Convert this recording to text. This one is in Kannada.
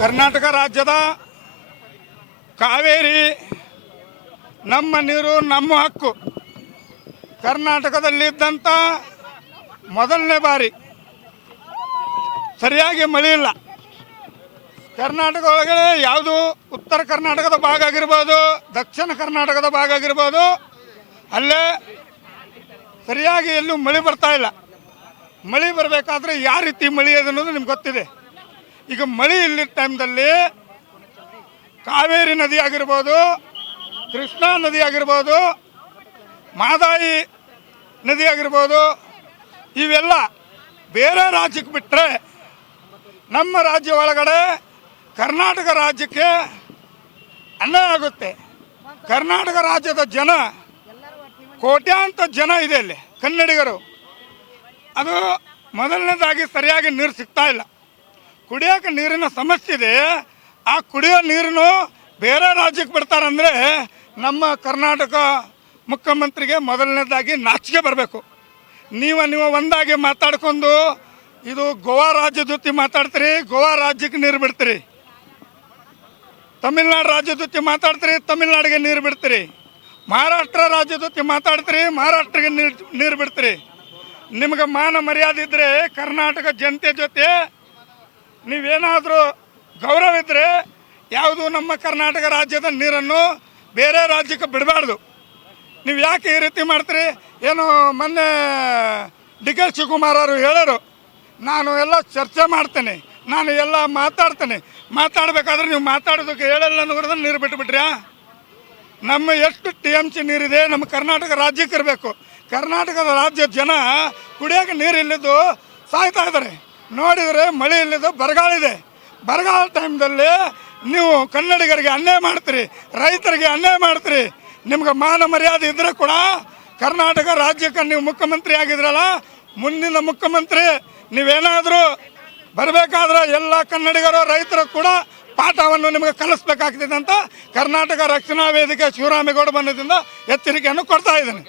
ಕರ್ನಾಟಕ ರಾಜ್ಯದ ಕಾವೇರಿ ನಮ್ಮ ನೀರು ನಮ್ಮ ಹಕ್ಕು. ಕರ್ನಾಟಕದಲ್ಲಿದ್ದಂಥ ಮೊದಲನೇ ಬಾರಿ ಸರಿಯಾಗಿ ಮಳೆ ಇಲ್ಲ. ಕರ್ನಾಟಕ ಒಳಗಡೆ ಯಾವುದು ಉತ್ತರ ಕರ್ನಾಟಕದ ಭಾಗ ಆಗಿರ್ಬೋದು, ದಕ್ಷಿಣ ಕರ್ನಾಟಕದ ಭಾಗ ಆಗಿರ್ಬೋದು, ಅಲ್ಲೇ ಸರಿಯಾಗಿ ಎಲ್ಲೂ ಮಳೆ ಬರ್ತಾ ಇಲ್ಲ. ಮಳೆ ಬರಬೇಕಾದ್ರೆ ಯಾವ ರೀತಿ ಮಳೆ ಇದೆ ಅನ್ನೋದು ನಿಮ್ಗೆ ಗೊತ್ತಿದೆ. ಈಗ ಮಳೆ ಇಲ್ಲಿದ್ದ ಟೈಮ್ದಲ್ಲಿ ಕಾವೇರಿ ನದಿ ಆಗಿರ್ಬೋದು, ಕೃಷ್ಣಾ ನದಿ ಆಗಿರ್ಬೋದು, ಮಹದಾಯಿ ನದಿ ಆಗಿರ್ಬೋದು, ಇವೆಲ್ಲ ಬೇರೆ ರಾಜ್ಯಕ್ಕೆ ಬಿಟ್ಟರೆ ನಮ್ಮ ರಾಜ್ಯ ಒಳಗಡೆ ಕರ್ನಾಟಕ ರಾಜ್ಯಕ್ಕೆ ಅನ್ಯಾಯ ಆಗುತ್ತೆ. ಕರ್ನಾಟಕ ರಾಜ್ಯದ ಜನ ಕೋಟ್ಯಾಂತರ ಜನ ಇದೆ ಅಲ್ಲಿ ಕನ್ನಡಿಗರು. ಅದು ಮೊದಲನೇದಾಗಿ ಸರಿಯಾಗಿ ನೀರು ಸಿಗ್ತಾ ಇಲ್ಲ. ಕುಡಿಯೋಕೆ ನೀರಿನ ಸಮಸ್ಯೆ ಇದೆ. ಆ ಕುಡಿಯೋ ನೀರನ್ನು ಬೇರೆ ರಾಜ್ಯಕ್ಕೆ ಬಿಡ್ತಾರಂದರೆ ನಮ್ಮ ಕರ್ನಾಟಕ ಮುಖ್ಯಮಂತ್ರಿಗೆ ಮೊದಲನೇದಾಗಿ ನಾಚಿಕೆ ಬರಬೇಕು. ನೀವು ಒಂದಾಗಿ ಮಾತಾಡ್ಕೊಂಡು ಇದು ಗೋವಾ ರಾಜ್ಯದ ಜೊತೆ ಮಾತಾಡ್ತೀರಿ, ಗೋವಾ ರಾಜ್ಯಕ್ಕೆ ನೀರು ಬಿಡ್ತೀರಿ. ತಮಿಳ್ನಾಡು ರಾಜ್ಯದ ಜೊತೆ ಮಾತಾಡ್ತೀರಿ, ತಮಿಳ್ನಾಡಿಗೆ ನೀರು ಬಿಡ್ತೀರಿ. ಮಹಾರಾಷ್ಟ್ರ ರಾಜ್ಯದ ಜೊತೆ ಮಾತಾಡ್ತೀರಿ, ಮಹಾರಾಷ್ಟ್ರಗೆ ನೀರು ಬಿಡ್ತೀರಿ. ನಿಮಗೆ ಮಾನ ಮರ್ಯಾದೆ ಇದ್ದರೆ ಕರ್ನಾಟಕ ಜನತೆ ಜೊತೆ ನೀವೇನಾದರೂ ಗೌರವ ಇದ್ದರೆ ಯಾವುದು ನಮ್ಮ ಕರ್ನಾಟಕ ರಾಜ್ಯದ ನೀರನ್ನು ಬೇರೆ ರಾಜ್ಯಕ್ಕೆ ಬಿಡಬಾರ್ದು. ನೀವು ಯಾಕೆ ಈ ರೀತಿ ಮಾಡ್ತೀರಿ? ಏನು ಮೊನ್ನೆ ಡಿ ಕೆ ಶಿವಕುಮಾರ್ ಅವರು ಹೇಳೋರು, ನಾನು ಎಲ್ಲ ಚರ್ಚೆ ಮಾಡ್ತೇನೆ, ನಾನು ಎಲ್ಲ ಮಾತಾಡ್ತೇನೆ. ಮಾತಾಡಬೇಕಾದ್ರೆ ನೀವು ಮಾತಾಡೋದಕ್ಕೆ ಹೇಳಲ್ಲ ಅನ್ನೋದ್ರಿಂದ ನೀರು ಬಿಟ್ಟುಬಿಟ್ರ್ಯಾ? ನಮ್ಮ ಎಷ್ಟು TMC ನೀರಿದೆ ನಮ್ಮ ಕರ್ನಾಟಕ ರಾಜ್ಯಕ್ಕೆ ಇರಬೇಕು. ಕರ್ನಾಟಕದ ರಾಜ್ಯದ ಜನ ಕುಡಿಯೋಕೆ ನೀರು ಇಲ್ಲಿದ್ದು ಸಾಯ್ತಾ ಇದ್ದಾರೆ. ನೋಡಿದರೆ ಮಳೆ ಇಲ್ಲಿದ್ದು ಬರಗಾಲಿದೆ. ಬರಗಾಲ ಟೈಮ್ದಲ್ಲಿ ನೀವು ಕನ್ನಡಿಗರಿಗೆ ಅನ್ಯಾಯ ಮಾಡ್ತೀರಿ, ರೈತರಿಗೆ ಅನ್ಯಾಯ ಮಾಡ್ತೀರಿ. ನಿಮ್ಗೆ ಮಾನ ಮರ್ಯಾದೆ ಇದ್ದರೆ ಕೂಡ ಕರ್ನಾಟಕ ರಾಜ್ಯಕ್ಕೆ ನೀವು ಮುಖ್ಯಮಂತ್ರಿ ಆಗಿದ್ರಲ್ಲ, ಮುಂದಿನ ಮುಖ್ಯಮಂತ್ರಿ ನೀವೇನಾದರೂ ಬರಬೇಕಾದ್ರೆ ಎಲ್ಲ ಕನ್ನಡಿಗರು ರೈತರು ಕೂಡ ಪಾಠವನ್ನು ನಿಮಗೆ ಕಲಿಸ್ಬೇಕಾಗ್ತದೆ ಅಂತ ಕರ್ನಾಟಕ ರಕ್ಷಣಾ ವೇದಿಕೆ ಶಿವರಾಮೇಗೌಡ ಬಂದದಿಂದ ಎಚ್ಚರಿಕೆಯನ್ನು ಕೊಡ್ತಾ ಇದ್ದೀನಿ.